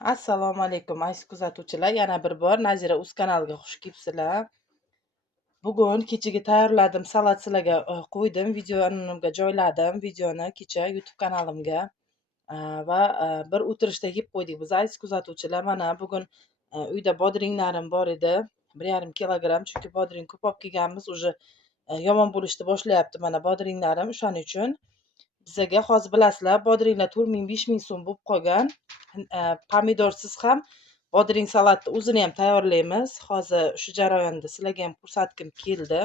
Assalomu alaykum aziz kuzatuvchilar. Yana bir bor Nazira Uz kanaliga xush kelibsizlar. Bugun kechagi tayyorladim salat sizlarga qo'ydim, videoga joyladim. Videoni kecha YouTube kanalimga va bir o'tirishda yeb qo'ydik biz aziz kuzatuvchilar. Mana bugun uyda bodringlarim bor edi. 1,5 kilogramm, chunki bodring ko'p olib kelganmiz, уже yomon bo'lishni boshlayapti mana bodringlarim. O'shaning uchun bizga hozir bilasizlar, bodringlar 4,000-5,000 so'm bo'lib qolgan. Pomidorsiz ham bodring salatni o'zini ham tayyorlaymiz. Hozir shu jarayonda sizlarga ham ko'rsatgim keldi.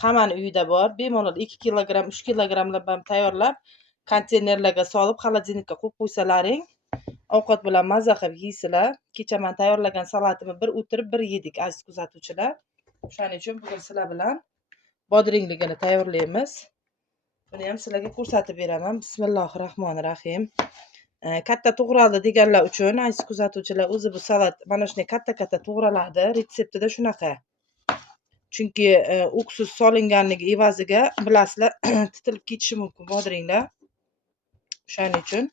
Hammani uyida bor. Bemalol 2 kilogramm, 3 kilogrammlab ham tayyorlab, konteynerlarga solib, xolodilnikka qo'yib qo'ysalaring, ovqat bilan maza qilib yeysizlar. Kecha men tayyorlagan salatimni bir o'tirib, bir yedik aziz kuzatuvchilar. O'shaning uchun bugun sizlar bilan bodringligini tayyorlaymiz. Buni ham sizlarga ko'rsatib beraman. Bismillahirrohmanirrohim. Katta to'g'raldi deganlar uchun aziz kuzatuvchilar, o'zi bu salat mana shunday katta to'g'raladi. Retseptida shunaqa. Chunki uksus solinganligi evaziga bilasizlar titilib ketishi mumkin bodringlar. O'shaning uchun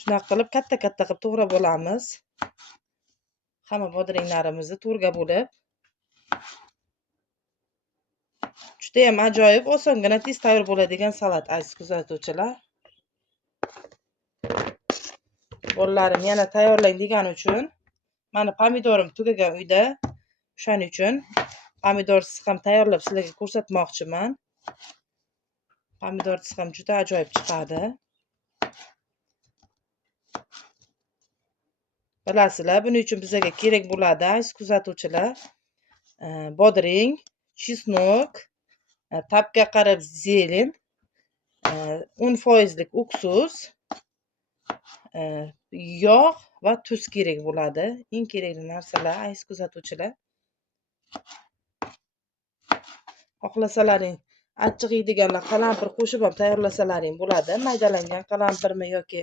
shunaqa qilib katta qilib to'g'rab olamiz. Hamma bodringlarimizni to'rga bo'lib. Juda ham ajoyib, osongina tez tayyor bo'ladigan salat aziz kuzatuvchilar. Bolalarim yana tayyorlang degani uchun mana pomidorim tugagan uyda. O'shaning uchun pomidorsiz ham tayyorlab sizlarga ko'rsatmoqchiman. Pomidorsiz ham juda ajoyib chiqadi. Bilasizlar, buning uchun bizga kerak bo'ladi aziz kuzatuvchilar, bodring, chesnok, tapga qarab zelin, 10% uksus, yog' va tuz kerak bo'ladi. Eng kerakli narsalar aziz kuzatuvchilar. Xohlasalaring achchiq yeydiganlar qalampir qo'shib ham tayyorlasalaring bo'ladi. Maydalangan qalampirmi yoki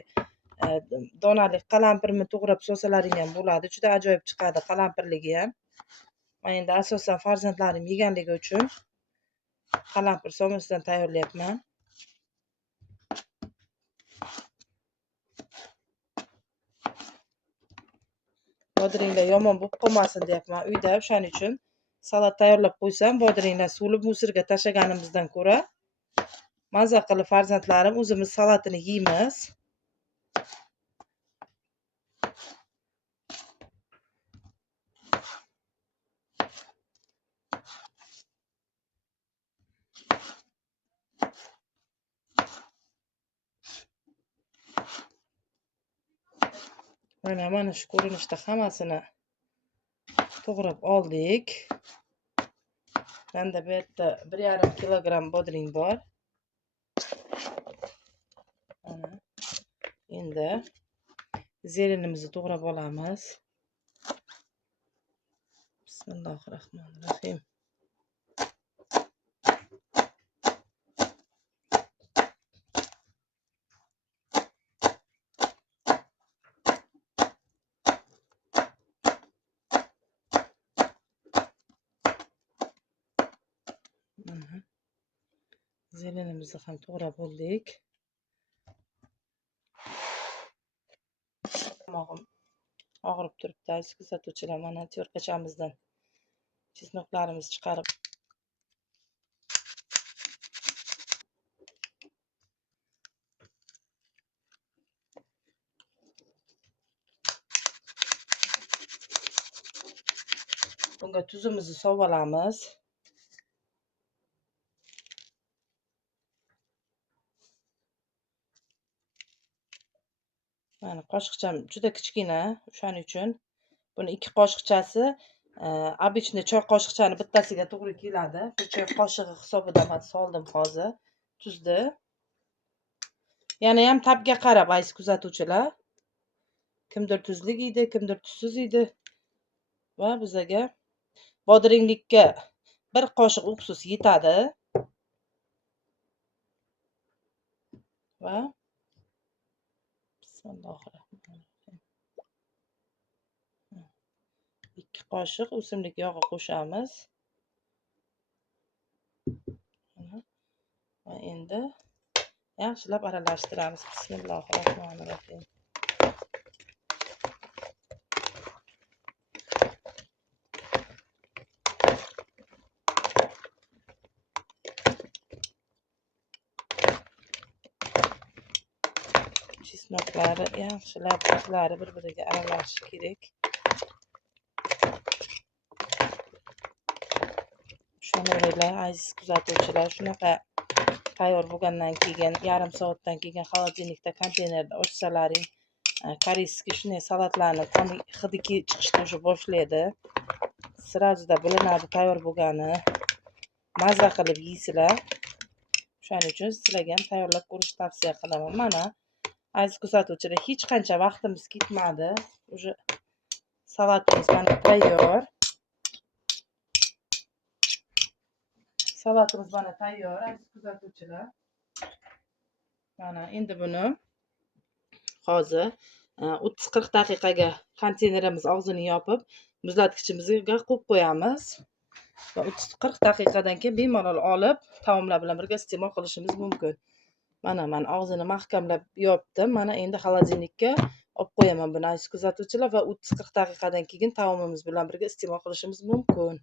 donali qalampirni to'g'rab solsalaring ham bo'ladi. Juda ajoyib chiqadi qalampirligi ham. Men endi asosan farzandlarim yeganligi uchun qalampir solmasdan tayyorlayapman. Bodringlar yomon bo'lib qolmasin deyapman uyda. O'shaning uchun salat tayyorlab qo'ysam, bodringlar so'lib musirga tashlaganimizdan ko'ra maza qilib farzandlarim o'zimiz salatini yeymiz. Mana shu ko'rinishda hammasini to'g'rab oldik. Menda bu yerda 1,5 kilogramm bodring bor. Mana endi zelinimizni to'g'rab olamiz. Bismillahirrohmanirrohim. Zelinimizni ham to'g'rab oldik. Tomog'im og'rib turibdi aziz kuzatuvchilar. Mana tyorkachamizdan chesnoklarimizni chiqarib bunga tuzimizni solib olamiz. Mana qoshiqcham juda kichkina, o'shaning uchun buni 2 qoshiqchasi, обычный choy qoshiqchani bittasiga to'g'ri keladi. 1 choy qoshiq hisobida men soldim hozir tuzni. Yana ham tabga qarab aziz kuzatuvchilar. Kimdir tuzli yeydi, kimdir tuzsiz yeydi. Va bizga bodringlikka 1 qoshiq uksus yetadi. Va Bismillahirrohmanirrohim. 2 qoshiq o'simlik yog'i qo'shamiz. Va endi yaxshilab aralashtiramiz. Bismillahirrohmanirrohim. Chinoqlari yaxshilab tuzlari bir-biriga aralashishi kerak. Tushuninglar aziz kuzatuvchilar, shunaqa tayyor bo'lgandan keyin yarim soatdan keyin xolodilnikda konteynerda ochsalaring, koreyskiy shunday salatlarni hidi chiqishni уже boshlaydi. Srazida bilinadi tayyor bo'lgani. Mazza qilib yeysizlar. Shuning uchun sizlarga ham tayyorlab ko'rishni tavsiya qilaman. Mana aziz kuzatuvchilar, hech qancha vaqtimiz ketmadi. Уже salatimiz mana tayyor. Salatimiz mana tayyor aziz kuzatuvchilar. Mana endi buni hozir 30-40 daqiqaga konteynerimiz og'zini yopib, muzlatgichimizga qo'yib qo'yamiz. Va 30-40 daqiqadan keyin bemalol olib, taomlar bilan birga iste'mol qilishimiz mumkin. Mana men og'zini mahkamlab yopdim. Mana endi xolodilnikka olib qo'yaman buni aziz kuzatuvchilar va 30-40 daqiqadan keyin taomimiz bilan birga iste'mol qilishimiz mumkin.